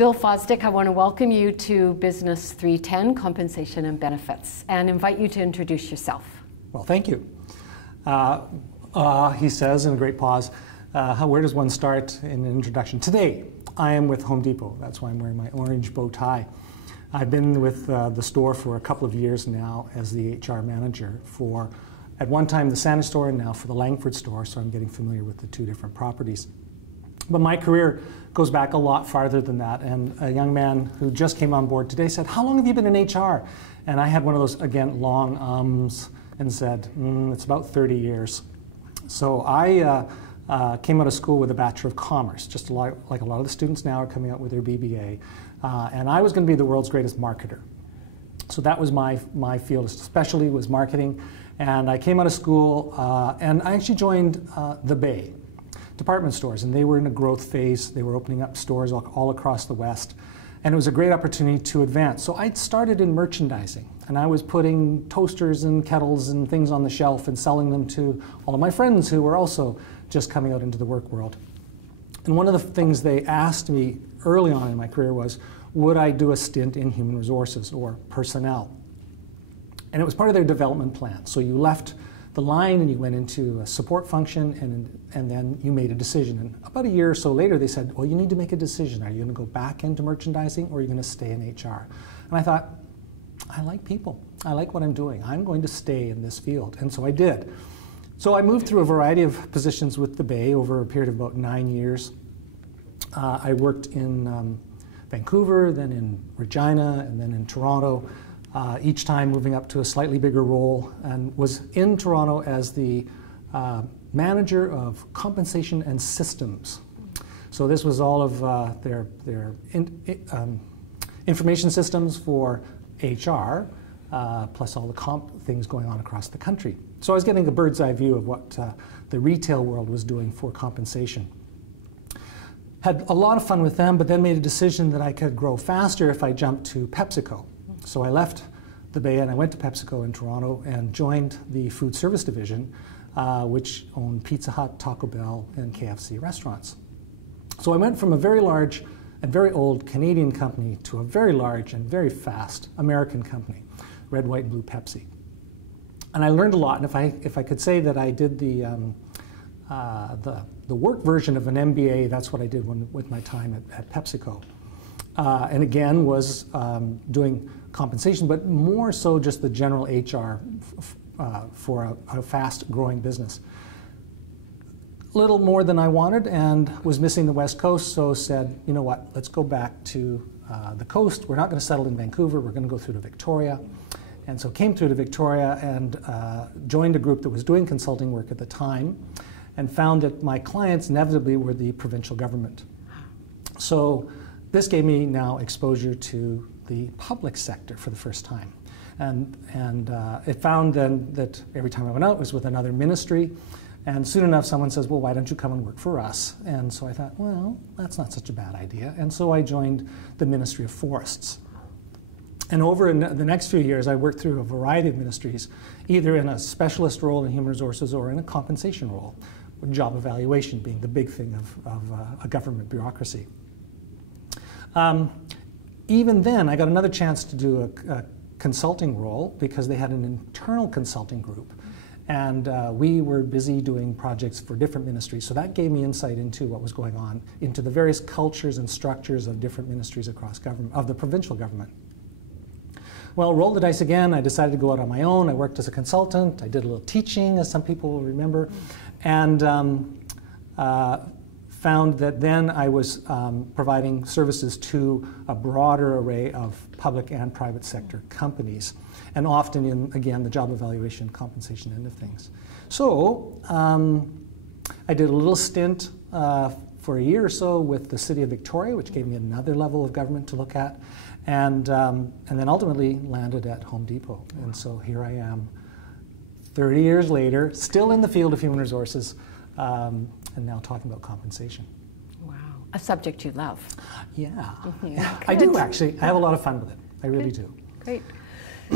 Bill Fosdick, I want to welcome you to Business 310, Compensation and Benefits, and invite you to introduce yourself. Well, thank you. He says in a great pause, where does one start in an introduction? Today, I am with Home Depot. That's why I'm wearing my orange bow tie. I've been with the store for a couple of years now as the HR manager for, at one time, the Santa store and now for the Langford store, so I'm getting familiar with the two different properties. But my career goes back a lot farther than that, and a young man who just came on board today said, "How long have you been in HR?" And I had one of those, again, long ums, and said, it's about 30 years. So I came out of school with a Bachelor of Commerce, just like a lot of the students now are coming out with their BBA. And I was going to be the world's greatest marketer. So that was my field, especially was marketing. And I came out of school, and I actually joined the Bay department stores, and they were in a growth phase. They were opening up stores all across the West, and it was a great opportunity to advance. So I started in merchandising, and I was putting toasters and kettles and things on the shelf and selling them to all of my friends who were also just coming out into the work world. And one of the things they asked me early on in my career was, would I do a stint in human resources or personnel? And it was part of their development plan. So you left the line and you went into a support function, and then you made a decision. And about a year or so later they said, well, you need to make a decision. Are you going to go back into merchandising or are you going to stay in HR? And I thought, I like people. I like what I'm doing. I'm going to stay in this field. And so I did. So I moved through a variety of positions with the Bay over a period of about 9 years. I worked in Vancouver, then in Regina, and then in Toronto. Each time moving up to a slightly bigger role, and was in Toronto as the manager of compensation and systems. So this was all of their information systems for HR, plus all the comp things going on across the country. So I was getting a bird's eye view of what the retail world was doing for compensation. Had a lot of fun with them, but then made a decision that I could grow faster if I jumped to PepsiCo. So I left the Bay and I went to PepsiCo in Toronto and joined the food service division, which owned Pizza Hut, Taco Bell, and KFC restaurants. So I went from a very large and very old Canadian company to a very large and very fast American company, red, white, and blue Pepsi. And I learned a lot, and if I could say that I did the work version of an MBA, that's what I did with my time at PepsiCo. And again, was doing compensation, but more so just the general HR for a fast-growing business. Little more than I wanted, and was missing the West Coast, so said, you know what, let's go back to the coast. We're not going to settle in Vancouver, we're going to go through to Victoria. And so came through to Victoria and joined a group that was doing consulting work at the time, and found that my clients inevitably were the provincial government. So this gave me now exposure to the public sector for the first time. And it found then that every time I went out it was with another ministry, and soon enough someone says, well, why don't you come and work for us? And so I thought, well, that's not such a bad idea. And so I joined the Ministry of Forests. And over the next few years I worked through a variety of ministries, either in a specialist role in human resources or in a compensation role, with job evaluation being the big thing of a government bureaucracy. Even then, I got another chance to do a consulting role because they had an internal consulting group. And we were busy doing projects for different ministries. So that gave me insight into what was going on, into the various cultures and structures of different ministries across government, of the provincial government. Well, rolled the dice again. I decided to go out on my own. I worked as a consultant. I did a little teaching, as some people will remember. And found that then I was providing services to a broader array of public and private sector companies, and often in, again, the job evaluation compensation end of things. So I did a little stint for a year or so with the City of Victoria, which gave me another level of government to look at, and then ultimately landed at Home Depot. And so here I am, 30 years later, still in the field of human resources, and now talking about compensation. Wow, a subject you love. Yeah, I do actually. I have a lot of fun with it. I really do. Great.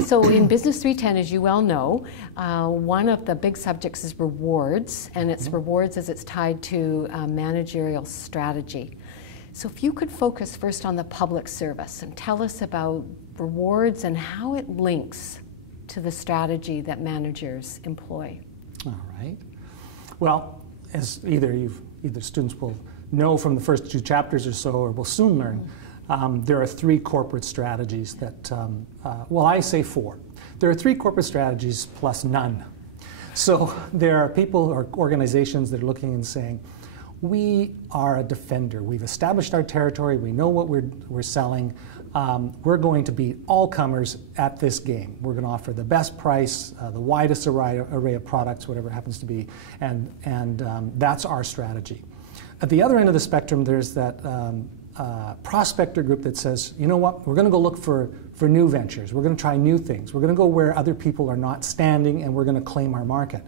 So in Business 310, as you well know, one of the big subjects is rewards, and it's rewards as it's tied to managerial strategy. So if you could focus first on the public service and tell us about rewards and how it links to the strategy that managers employ. All right. Well, as either students will know from the first 2 chapters or so, or will soon learn, there are 3 corporate strategies that, well, I say 4. There are 3 corporate strategies plus none. So there are people or organizations that are looking and saying, we are a defender. We've established our territory. We know what we're selling. We're going to beat all comers at this game. We're going to offer the best price, the widest array of products, whatever it happens to be, and that's our strategy. At the other end of the spectrum, there's that prospector group that says, you know what, we're going to go look for new ventures. We're going to try new things. We're going to go where other people are not standing, and we're going to claim our market.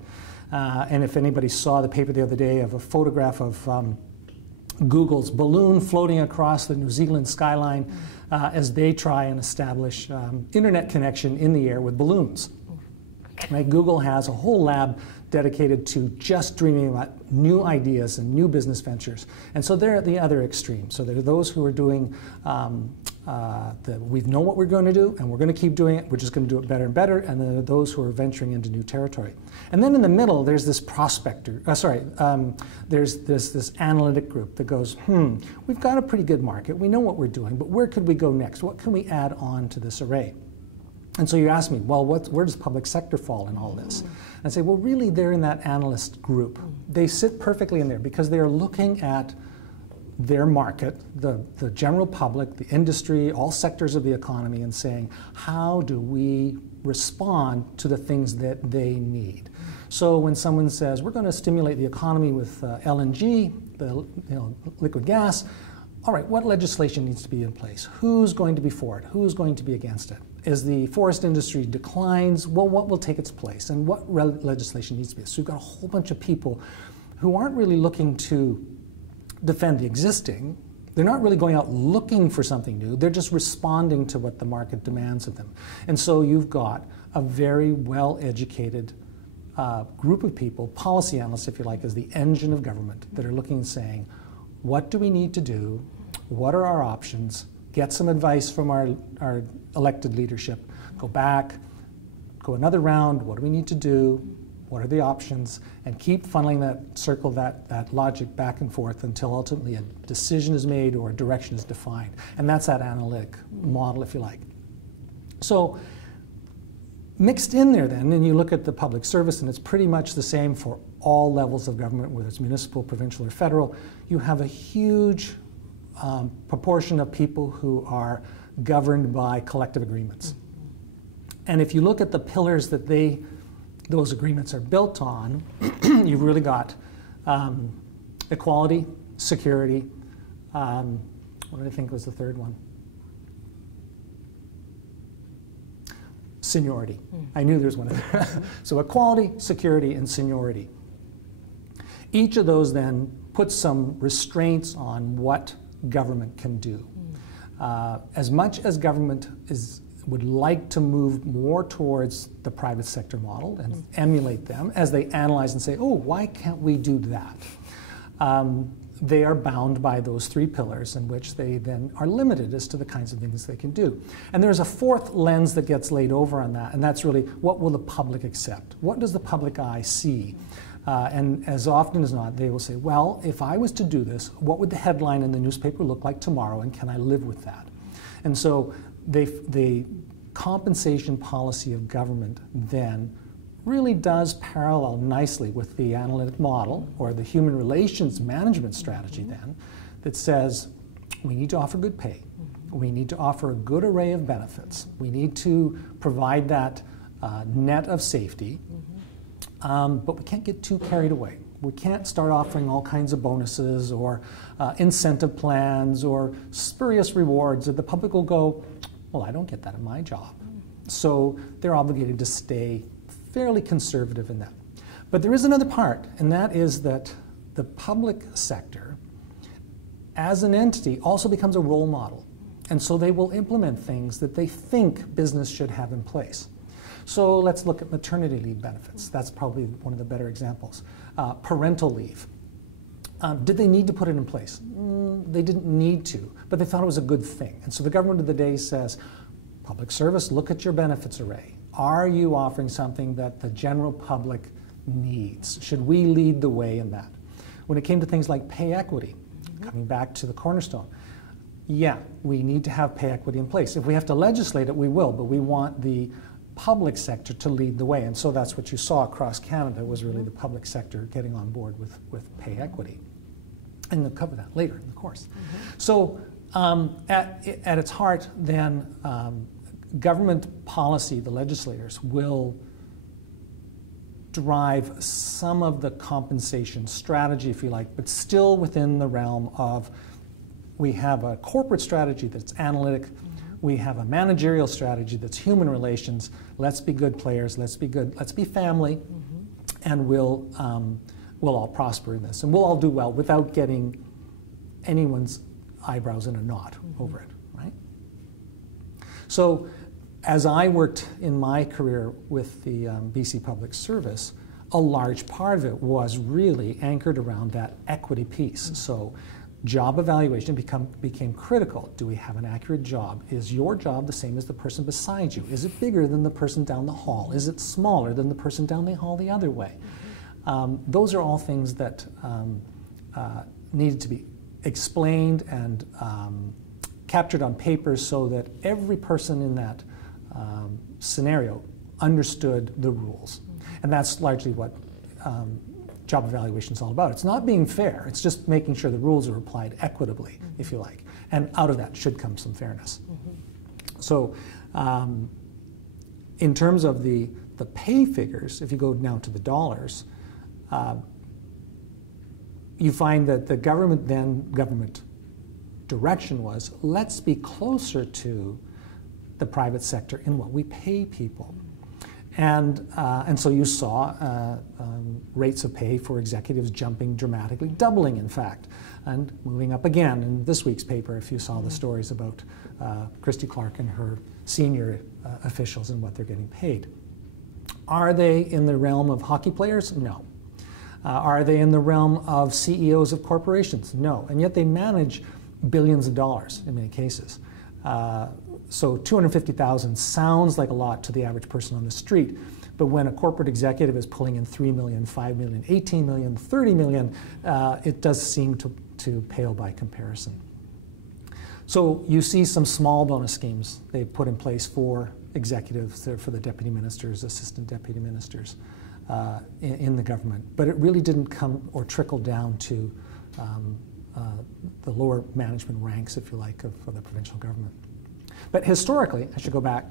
And if anybody saw the paper the other day of a photograph of Google's balloon floating across the New Zealand skyline as they try and establish internet connection in the air with balloons. Right? Google has a whole lab dedicated to just dreaming about new ideas and new business ventures. And so they're at the other extreme. So there are those who are doing, we know what we're going to do, and we're going to keep doing it. We're just going to do it better and better. And then there are those who are venturing into new territory. And then in the middle, there's this prospector, there's this analytic group that goes, we've got a pretty good market. We know what we're doing, but where could we go next? What can we add on to this array? And so you ask me, well, where does public sector fall in all this? And I say, well, really, they're in that analyst group. They sit perfectly in there because they are looking at their market, the general public, the industry, all sectors of the economy, and saying, how do we respond to the things that they need? So when someone says, we're going to stimulate the economy with LNG, liquid gas, all right, what legislation needs to be in place? Who's going to be for it? Who's going to be against it? As the forest industry declines, well, what will take its place? And what legislation needs to be? So you've got a whole bunch of people who aren't really looking to defend the existing. They're not really going out looking for something new. They're just responding to what the market demands of them. And so you've got a very well-educated group of people, policy analysts, if you like, as the engine of government, that are looking and saying, what do we need to do? What are our options? Get some advice from our elected leadership. Go back, go another round. What do we need to do? What are the options? And keep funneling that circle, that logic back and forth until ultimately a decision is made or a direction is defined. And that's that analytic model, if you like. So mixed in there then, and you look at the public service, and it's pretty much the same for all levels of government, whether it's municipal, provincial, or federal. You have a huge proportion of people who are governed by collective agreements. And if you look at the pillars that those agreements are built on, you've really got equality, security, what did I think was the third one? Seniority. I knew there was one of them. So equality, security, and seniority. Each of those then puts some restraints on what government can do. As much as government would like to move more towards the private sector model and emulate them, as they analyze and say, oh, why can't we do that? They are bound by those 3 pillars in which they then are limited as to the kinds of things they can do. And there's a 4th lens that gets laid over on that, and that's really, what will the public accept? What does the public eye see? And as often as not, they will say, well, if I was to do this, what would the headline in the newspaper look like tomorrow, and can I live with that? And so the compensation policy of government then really does parallel nicely with the analytic model, or the human relations management strategy then, that says we need to offer good pay. We need to offer a good array of benefits. We need to provide that net of safety. But we can't get too carried away. We can't start offering all kinds of bonuses or incentive plans or spurious rewards that the public will go, well, I don't get that in my job. So they're obligated to stay fairly conservative in that. But there is another part, and that is that the public sector, as an entity, also becomes a role model. And so they will implement things that they think business should have in place. So let's look at maternity leave benefits. That's probably one of the better examples. Parental leave. Did they need to put it in place? They didn't need to, but they thought it was a good thing. And so the government of the day says, public service, look at your benefits array. Are you offering something that the general public needs? Should we lead the way in that? When it came to things like pay equity, coming back to the cornerstone, yeah, we need to have pay equity in place. If we have to legislate it, we will, but we want the public sector to lead the way. And so that's what you saw across Canada, was really the public sector getting on board with pay equity. And we'll cover that later in the course. So at its heart, then, government policy, the legislators, will drive some of the compensation strategy, if you like, but still within the realm of, we have a corporate strategy that's analytic, we have a managerial strategy that's human relations. Let's be good players, let's be good, let's be family, and we'll all prosper in this. And we'll all do well without getting anyone's eyebrows in a knot over it, right? So as I worked in my career with the BC Public Service, a large part of it was really anchored around that equity piece. So job evaluation became critical. Do we have an accurate job? Is your job the same as the person beside you? Is it bigger than the person down the hall? Is it smaller than the person down the hall the other way? Those are all things that needed to be explained and captured on paper so that every person in that scenario understood the rules. And that's largely what job evaluation is all about. It's not being fair, it's just making sure the rules are applied equitably, if you like. And out of that should come some fairness. So in terms of the pay figures, if you go now to the dollars, you find that the government direction was, let's be closer to the private sector in what we pay people. And so you saw rates of pay for executives jumping dramatically, doubling in fact, and moving up again. In this week's paper, if you saw the stories about Christy Clark and her senior officials and what they're getting paid. Are they in the realm of hockey players? No. Are they in the realm of CEOs of corporations? No. And yet they manage billions of dollars in many cases. So $250,000 sounds like a lot to the average person on the street, but when a corporate executive is pulling in $3 million, $5 million, $18 million, $30 million, it does seem to pale by comparison. So you see some small bonus schemes they've put in place for executives, for the deputy ministers, assistant deputy ministers in the government, but it really didn't come or trickle down to the lower management ranks, if you like, of the provincial government. But historically, I should go back,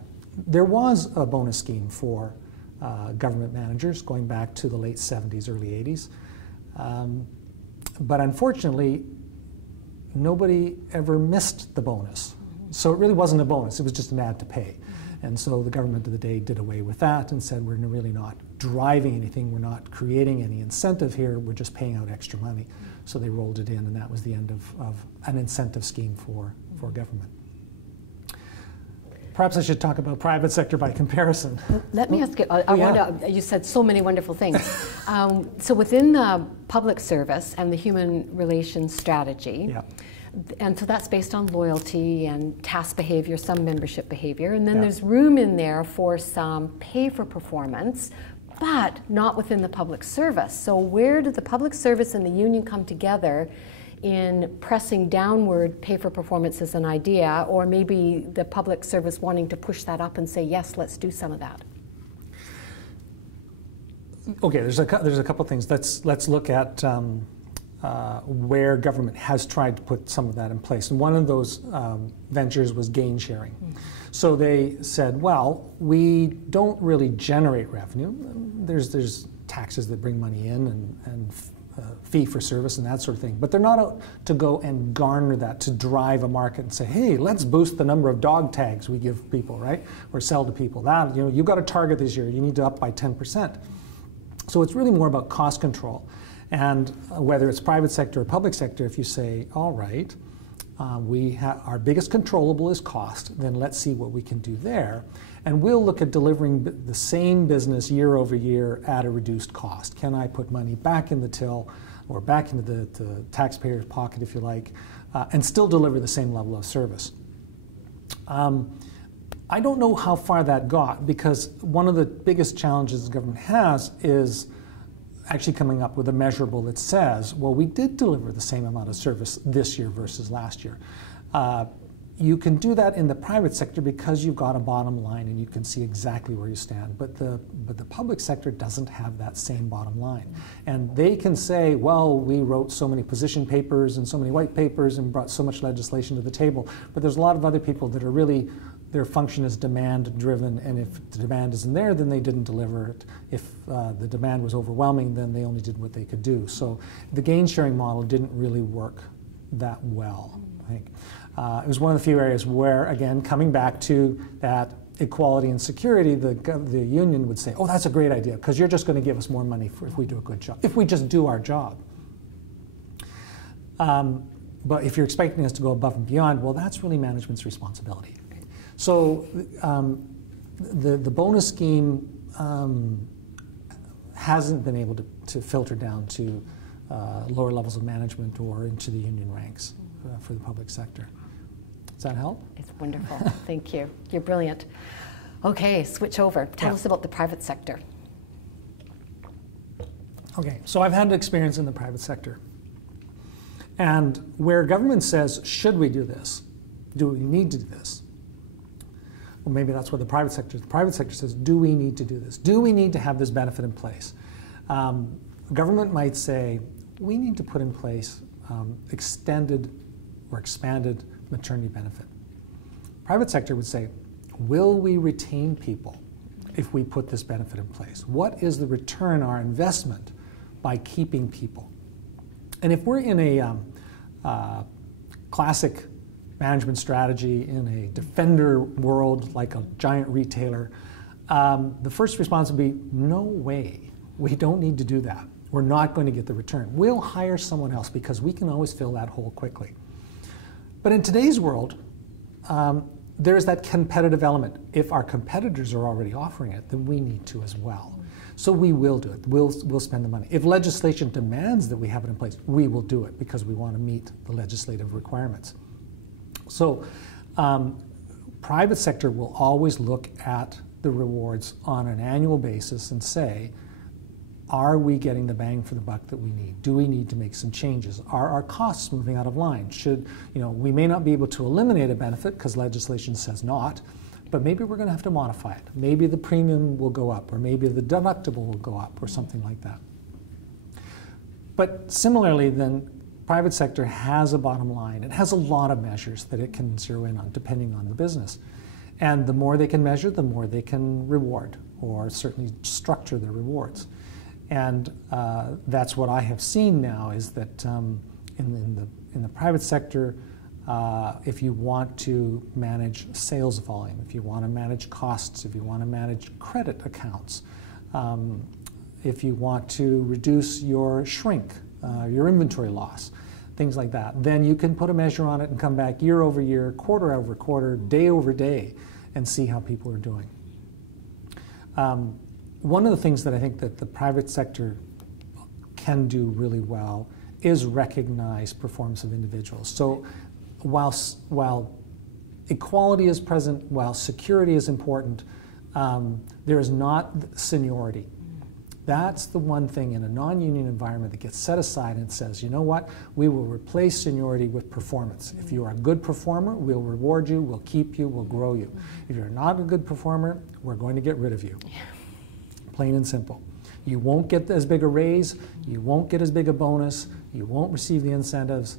there was a bonus scheme for government managers going back to the late 70s, early 80s. But unfortunately, nobody ever missed the bonus. So it really wasn't a bonus, it was just an add to pay. And so the government of the day did away with that and said, we're really not driving anything, we're not creating any incentive here, we're just paying out extra money. So they rolled it in, and that was the end of an incentive scheme for government. Perhaps I should talk about private sector by comparison. Let me ask you, you said so many wonderful things. So within the public service and the human relations strategy, and so that's based on loyalty and task behavior, some membership behavior, and then there's room in there for some pay for performance, but not within the public service. So where did the public service and the union come together in pressing downward pay for performance as an idea, or maybe the public service wanting to push that up and say, yes, let's do some of that? Okay, there's a couple things. Let's look at where government has tried to put some of that in place. And one of those ventures was gain sharing. So they said, well, we don't really generate revenue. There's taxes that bring money in and fee for service and that sort of thing. But they're not out to go and garner that, to drive a market and say, hey, let's boost the number of dog tags we give people, right? Or sell to people. That, you've got a target this year, you need to up by 10%. So it's really more about cost control. And whether it's private sector or public sector, if you say, all right, our biggest controllable is cost, then let's see what we can do there. And we'll look at delivering the same business year over year at a reduced cost. Can I put money back in the till or back into the taxpayer's pocket, if you like, and still deliver the same level of service. I don't know how far that got, because one of the biggest challenges the government has is actually coming up with a measurable that says, well, we did deliver the same amount of service this year versus last year. You can do that in the private sector because you've got a bottom line and you can see exactly where you stand. But the public sector doesn't have that same bottom line. And they can say, well, we wrote so many position papers and so many white papers and brought so much legislation to the table. But there's a lot of other people that are really, their function is demand driven, and if the demand isn't there, then they didn't deliver it. If the demand was overwhelming, then they only did what they could do. So the gain sharing model didn't really work that well, I think. It was one of the few areas where, again, coming back to that equality and security, the union would say, oh, that's a great idea, because you're just going to give us more money if we do a good job, if we just do our job. But if you're expecting us to go above and beyond, well, that's really management's responsibility. So the bonus scheme hasn't been able to filter down to lower levels of management or into the union ranks for the public sector. Does that help? It's wonderful. Thank you. You're brilliant. Okay, switch over. Tell us about the private sector. Okay, so I've had experience in the private sector. And where government says, should we do this? Do we need to do this? Well, maybe that's what the private sector says, do we need to do this? Do we need to have this benefit in place? Government might say, we need to put in place extended or expanded maternity benefit. Private sector would say, will we retain people if we put this benefit in place? What is the return on our investment by keeping people? And if we're in a classic management strategy in a defender world like a giant retailer, the first response would be, no way, we don't need to do that. We're not going to get the return. We'll hire someone else because we can always fill that hole quickly. But in today's world, there's that competitive element. If our competitors are already offering it, then we need to as well. So we will do it. We'll spend the money. If legislation demands that we have it in place, we will do it because we want to meet the legislative requirements. So private sector will always look at the rewards on an annual basis and say, are we getting the bang for the buck that we need? Do we need to make some changes? Are our costs moving out of line? We may not be able to eliminate a benefit because legislation says not, but maybe we're going to have to modify it. Maybe the premium will go up, or maybe the deductible will go up, or something like that. But similarly, then, private sector has a bottom line. It has a lot of measures that it can zero in on, depending on the business. And the more they can measure, the more they can reward, or certainly structure their rewards. And that's what I have seen now, is that in the private sector, if you want to manage sales volume, if you want to manage costs, if you want to manage credit accounts, if you want to reduce your shrink, your inventory loss, things like that, then you can put a measure on it and come back year over year, quarter over quarter, day over day, and see how people are doing. One of the things that I think that the private sector can do really well is recognize performance of individuals. So while equality is present, while security is important, there is not seniority. That's the one thing in a non-union environment that gets set aside and says, you know what, we will replace seniority with performance. If you are a good performer, we'll reward you, we'll keep you, we'll grow you. If you're not a good performer, we're going to get rid of you. Plain and simple. You won't get as big a raise, you won't get as big a bonus, you won't receive the incentives,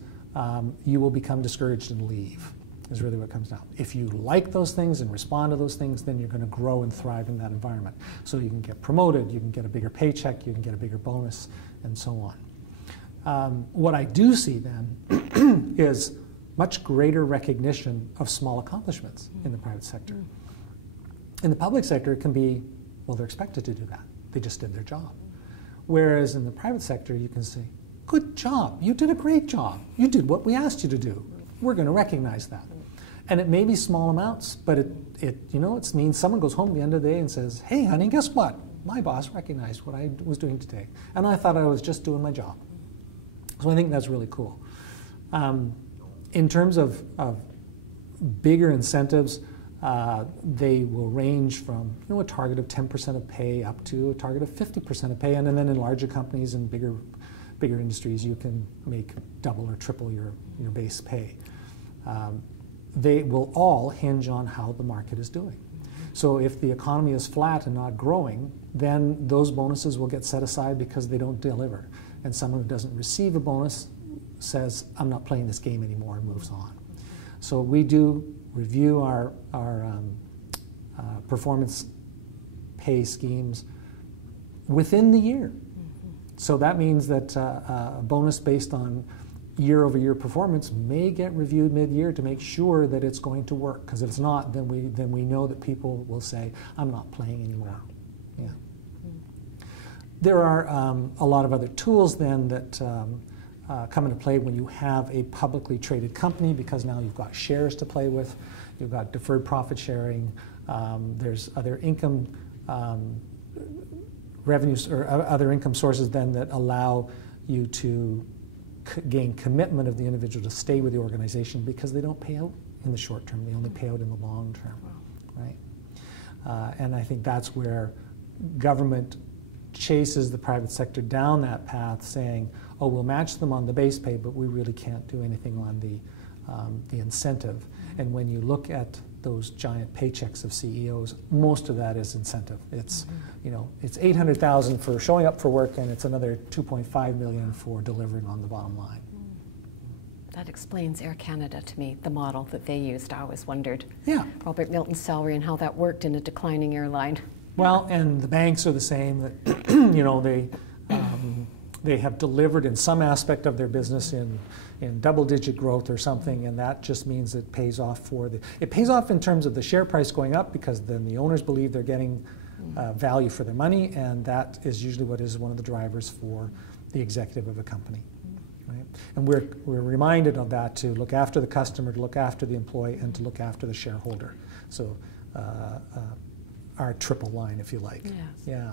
you will become discouraged and leave, is really what comes down. If you like those things and respond to those things, then you're going to grow and thrive in that environment. So you can get promoted, you can get a bigger paycheck, you can get a bigger bonus, and so on. What I do see then is much greater recognition of small accomplishments in the private sector. In the public sector, it can be, well, they're expected to do that. They just did their job. Whereas in the private sector, you can say, good job, you did a great job. You did what we asked you to do. We're going to recognize that. And it may be small amounts, but it means someone goes home at the end of the day and says, hey, honey, guess what? My boss recognized what I was doing today. And I thought I was just doing my job. So I think that's really cool. In terms of bigger incentives, they will range from a target of 10% of pay up to a target of 50% of pay, and then in larger companies and bigger industries, you can make double or triple your base pay. They will all hinge on how the market is doing. So if the economy is flat and not growing, then those bonuses will get set aside because they don't deliver. And someone who doesn't receive a bonus says, I'm not playing this game anymore, and moves on. So we do review our performance pay schemes within the year. So that means that a bonus based on year-over-year performance may get reviewed mid-year to make sure that it's going to work. Because if it's not, then we know that people will say, I'm not playing anymore. Yeah. There are a lot of other tools then that come into play when you have a publicly traded company, because now you've got shares to play with, you've got deferred profit sharing, there's other income revenues or other income sources then that allow you to gain commitment of the individual to stay with the organization, because they don't pay out in the short term, they only pay out in the long term, right? And I think that's where government chases the private sector down that path, saying, oh, we'll match them on the base pay, but we really can't do anything on the incentive. And when you look at those giant paychecks of CEOs, most of that is incentive. It's, it's $800,000 for showing up for work, and it's another $2.5 million for delivering on the bottom line. That explains Air Canada to me, the model that they used. I always wondered. Yeah. Robert Milton's salary and how that worked in a declining airline. Well, and the banks are the same. That they have delivered in some aspect of their business in double-digit growth or something, and that just means it pays off it pays off in terms of the share price going up, because then the owners believe they're getting value for their money, and that is usually what is one of the drivers for the executive of a company. Right? And we're reminded of that, to look after the customer, to look after the employee, and to look after the shareholder. So our triple line, if you like. Yes. Yeah.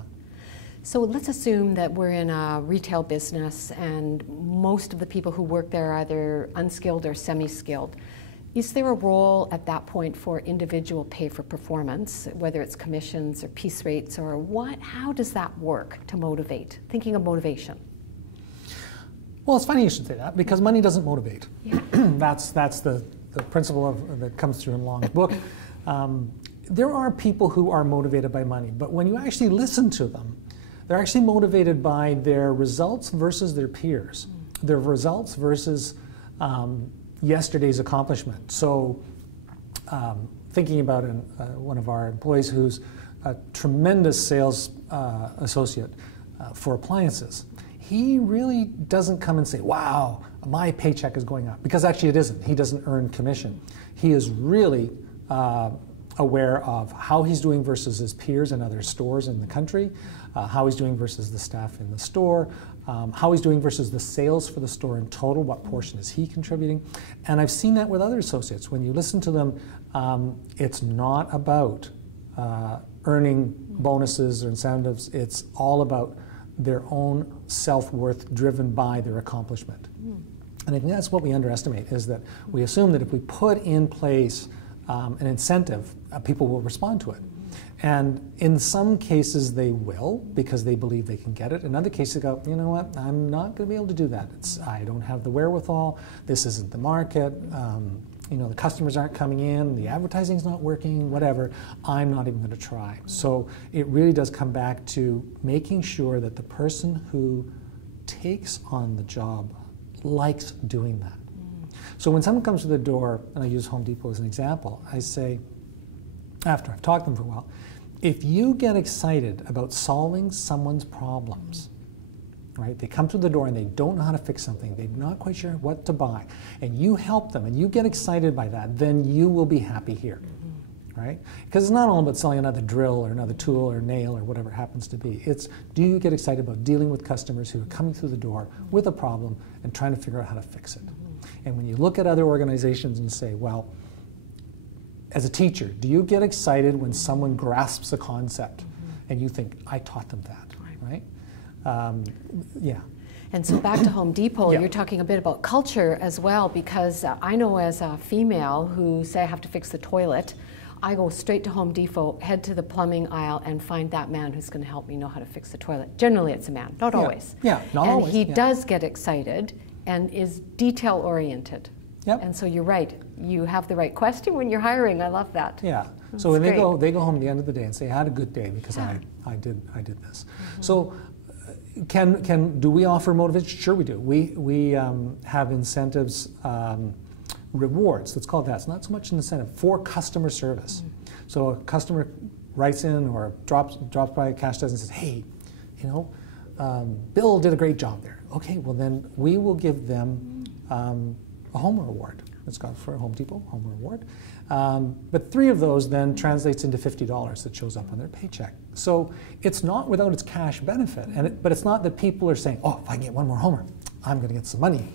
So let's assume that we're in a retail business and most of the people who work there are either unskilled or semi-skilled. Is there a role at that point for individual pay for performance, whether it's commissions or piece rates or what? How does that work to motivate? Thinking of motivation. Well, it's funny you should say that, because money doesn't motivate. Yeah. That's the principle that comes through in Long's book. There are people who are motivated by money, but when you actually listen to them, they're actually motivated by their results versus their peers, their results versus yesterday's accomplishment. So thinking about one of our employees who's a tremendous sales associate for appliances, he really doesn't come and say, wow, my paycheck is going up, because actually it isn't. He doesn't earn commission. He is really aware of how he's doing versus his peers in other stores in the country, how he's doing versus the staff in the store, how he's doing versus the sales for the store in total, what portion is he contributing. And I've seen that with other associates. When you listen to them, it's not about earning bonuses or incentives. It's all about their own self-worth driven by their accomplishment. And I think that's what we underestimate, is that we assume that if we put in place an incentive, people will respond to it. And in some cases they will, because they believe they can get it. In other cases they go, you know what, I'm not going to be able to do that. I don't have the wherewithal, this isn't the market, the customers aren't coming in, the advertising's not working, whatever, I'm not even going to try. So it really does come back to making sure that the person who takes on the job likes doing that. So when someone comes to the door, and I use Home Depot as an example, I say, after I've talked to them for a while, if you get excited about solving someone's problems, right? They come through the door and they don't know how to fix something, they're not quite sure what to buy, and you help them and you get excited by that, then you will be happy here, right? Because it's not all about selling another drill or another tool or nail or whatever it happens to be. It's, do you get excited about dealing with customers who are coming through the door with a problem and trying to figure out how to fix it? And when you look at other organizations and say, well, as a teacher, do you get excited when someone grasps a concept and you think, I taught them that, right? Yeah. And so back to Home Depot, you're talking a bit about culture as well, because I know as a female who say I have to fix the toilet, I go straight to Home Depot, head to the plumbing aisle, and find that man who's going to help me know how to fix the toilet. Generally, it's a man, not always. Yeah, not always. And he does get excited and is detail-oriented. Yep. And so you're right. You have the right question when you're hiring. I love that. Yeah. So when they go home at the end of the day and say, I had a good day because I did this. So do we offer motivation? Sure we do. We have incentives, rewards, let's call it that. It's not so much an incentive, for customer service. So a customer writes in or drops by a cash desk and says, hey, Bill did a great job there. Okay, well then we will give them a home reward. It's got for Home Depot, home reward. But 3 of those then translates into $50 that shows up on their paycheck. So it's not without its cash benefit, but it's not that people are saying, oh, if I can get one more homer, I'm going to get some money.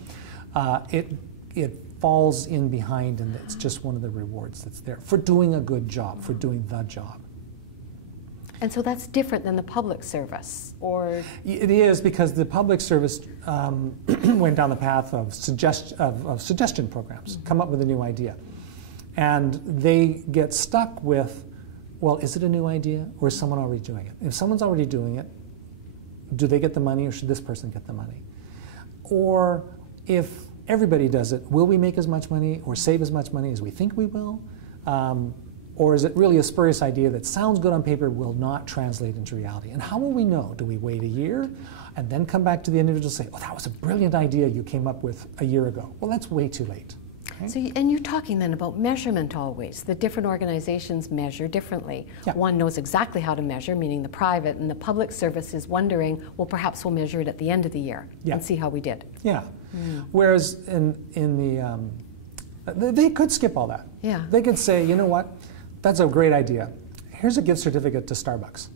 It falls in behind, and it's just one of the rewards that's there for doing a good job, for doing the job. And so that's different than the public service, or? It is, because the public service went down the path of suggestion programs, come up with a new idea. And they get stuck with, well, is it a new idea, or is someone already doing it? If someone's already doing it, do they get the money, or should this person get the money? Or if everybody does it, will we make as much money or save as much money as we think we will? Or is it really a spurious idea that sounds good on paper, will not translate into reality? And how will we know? Do we wait a year and then come back to the individual and say, oh, that was a brilliant idea you came up with a year ago? Well, that's way too late. Okay? So, and you're talking then about measurement always. The different organizations measure differently. Yeah. One knows exactly how to measure, meaning the private, and the public service is wondering, well, perhaps we'll measure it at the end of the year and see how we did. Yeah. Whereas they could skip all that. Yeah. They could say, you know what? That's a great idea. Here's a gift certificate to Starbucks,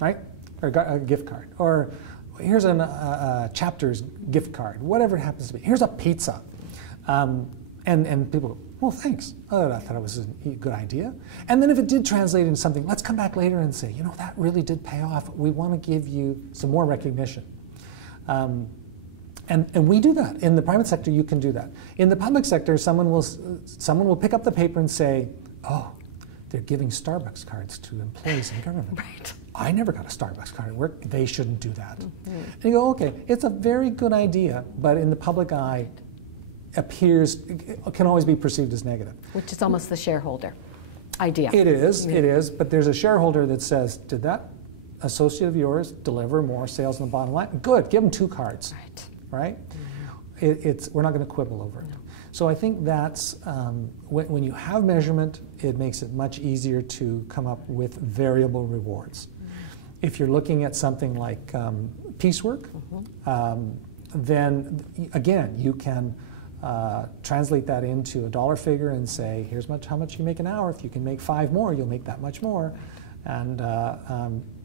right? Or a gift card. Or here's a Chapters gift card, whatever it happens to be. Here's a pizza. And people go, well, thanks. Oh, I thought it was a good idea. And then if it did translate into something, let's come back later and say, you know, that really did pay off. We want to give you some more recognition. And we do that. In the private sector, you can do that. In the public sector, someone will pick up the paper and say, oh, they're giving Starbucks cards to employees in government. Right. I never got a Starbucks card at work. They shouldn't do that. And you go, okay, it's a very good idea, but in the public eye, can always be perceived as negative. Which is almost the shareholder idea. It is, but there's a shareholder that says, did that associate of yours deliver more sales on the bottom line? Good, give them 2 cards. Right? We're not going to quibble over it. No. So I think that's, when you have measurement, it makes it much easier to come up with variable rewards. If you're looking at something like piecework, then again, you can translate that into a dollar figure and say, here's how much you make an hour. If you can make 5 more, you'll make that much more. And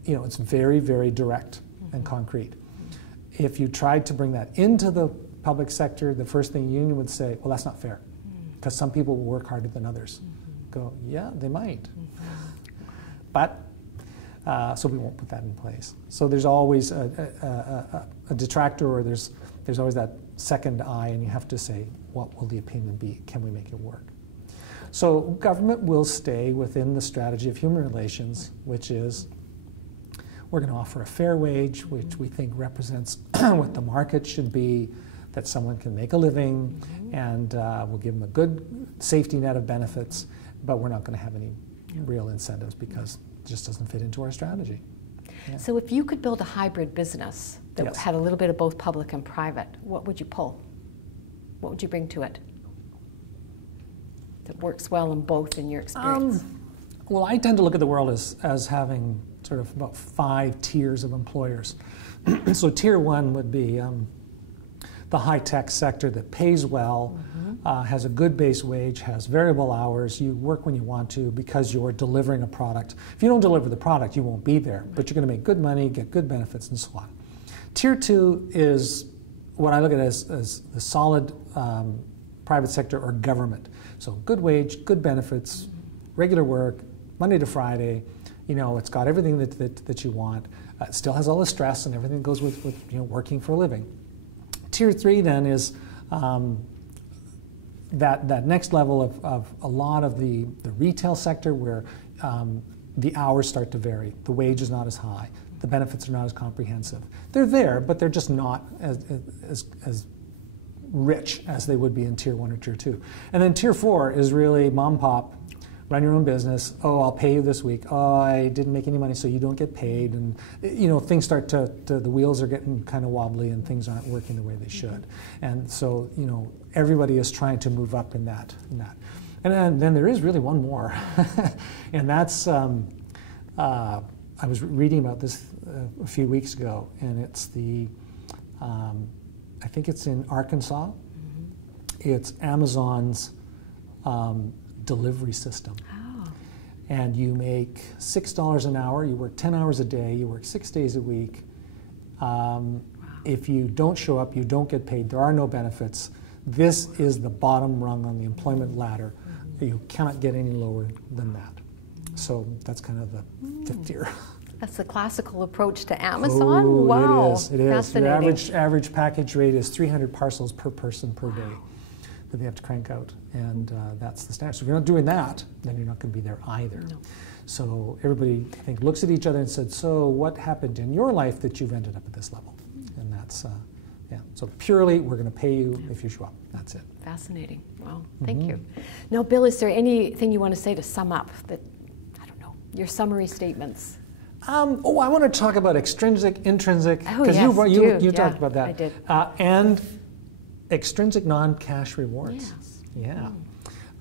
it's very, very direct and concrete. If you tried to bring that into the public sector, the first thing the union would say, well, that's not fair, because some people will work harder than others. Go, yeah, they might. But, so we won't put that in place. So there's always a detractor, or there's always that second eye, and you have to say, what will the opinion be? Can we make it work? So government will stay within the strategy of human relations, which is, we're going to offer a fair wage, which we think represents what the market should be, that someone can make a living, and we'll give them a good safety net of benefits, but we're not going to have any real incentives because it just doesn't fit into our strategy. Yeah. So if you could build a hybrid business that had a little bit of both public and private, what would you pull? What would you bring to it that works well in both, in your experience? Well, I tend to look at the world as having sort of about 5 tiers of employers. So tier 1 would be the high-tech sector that pays well, has a good base wage, has variable hours. You work when you want to because you're delivering a product. If you don't deliver the product, you won't be there, but you're going to make good money, get good benefits, and so on. Tier 2 is what I look at as the solid private sector or government. So good wage, good benefits, regular work, Monday to Friday. It's got everything that you want. It still has all the stress and everything that goes with working for a living. Tier 3 then is that next level of a lot of the retail sector where the hours start to vary. The wage is not as high. The benefits are not as comprehensive. They're there, but they're just not as rich as they would be in Tier 1 or Tier 2. And then Tier 4 is really mom and pop, run your own business. Oh, I'll pay you this week. Oh, I didn't make any money, so you don't get paid. And things start the wheels are getting kind of wobbly and things aren't working the way they should. And so, everybody is trying to move up in that. And then there is really one more, and that's, I was reading about this a few weeks ago, and it's I think it's in Arkansas. Mm-hmm. It's Amazon's delivery system. Oh. And you make $6 an hour, you work 10 hours a day, you work 6 days a week. Wow. If you don't show up, you don't get paid, there are no benefits. This is the bottom rung on the employment ladder. Mm-hmm. You cannot get any lower than that. So that's kind of the fifth tier. That's the classical approach to Amazon? Oh, wow. It is. Fascinating. Your average package rate is 300 parcels per person per day that they have to crank out. And that's the standard. So if you're not doing that, then you're not going to be there either. No. So everybody, I think, looks at each other and said, so what happened in your life that you've ended up at this level? And that's, so purely we're going to pay you if you show up. That's it. Fascinating. Wow. Thank you. Now, Bill, is there anything you want to say to sum up that, I don't know, your summary statements? I want to talk about extrinsic, intrinsic, because you talked about that. I did. And extrinsic non-cash rewards. Yes.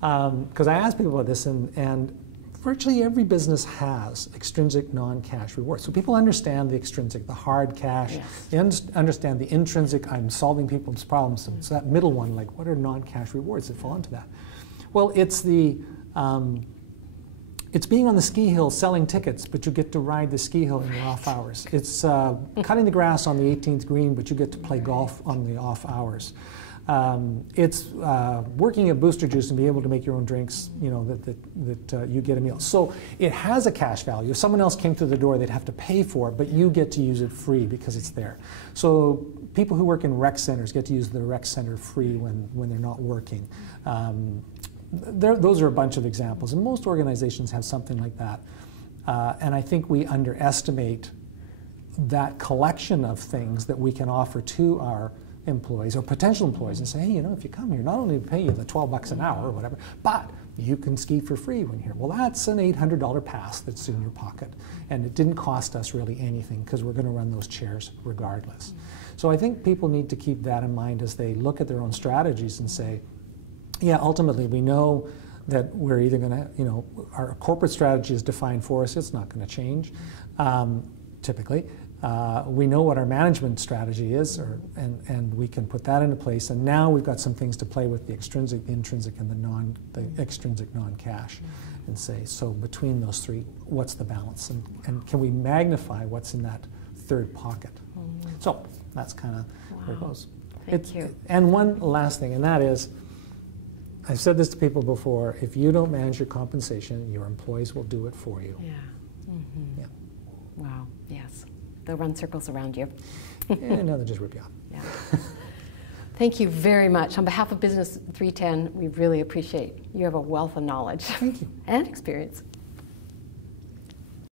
Yeah. Because I asked people about this, and virtually every business has extrinsic non-cash rewards. So people understand the extrinsic, the hard cash. Yes. They understand the intrinsic, I'm solving people's problems. Mm-hmm. So that middle one, like what are non-cash rewards that fall into that? Well, it's it's being on the ski hill selling tickets, but you get to ride the ski hill in your off hours. It's cutting the grass on the 18th green, but you get to play golf on the off hours. It's working at Booster Juice and be able to make your own drinks, that you get a meal. So it has a cash value. If someone else came through the door, they'd have to pay for it, but you get to use it free because it's there. So people who work in rec centers get to use the rec center free when they're not working. Those are a bunch of examples, and most organizations have something like that. And I think we underestimate that collection of things that we can offer to our employees or potential employees and say, hey, if you come here, not only pay you the $12 an hour or whatever, but you can ski for free when you're here. Well, that's an $800 pass that's in your pocket, and it didn't cost us really anything because we're going to run those chairs regardless. So I think people need to keep that in mind as they look at their own strategies and say, yeah, ultimately we know that we're either going to, our corporate strategy is defined for us. It's not going to change, typically. We know what our management strategy is, and we can put that into place. And now we've got some things to play with: the extrinsic, the intrinsic, and the extrinsic non-cash, and say, so between those three, what's the balance, and can we magnify what's in that third pocket? So that's kind of where it goes. Thank you. And one last thing, and that is, I've said this to people before, if you don't manage your compensation, your employees will do it for you. Yeah. Mm-hmm. Yeah. Wow, yes. They'll run circles around you. And now they'll just rip you off. Yeah. Thank you very much. On behalf of Business 310, we really appreciate you have a wealth of knowledge. Thank you. And experience.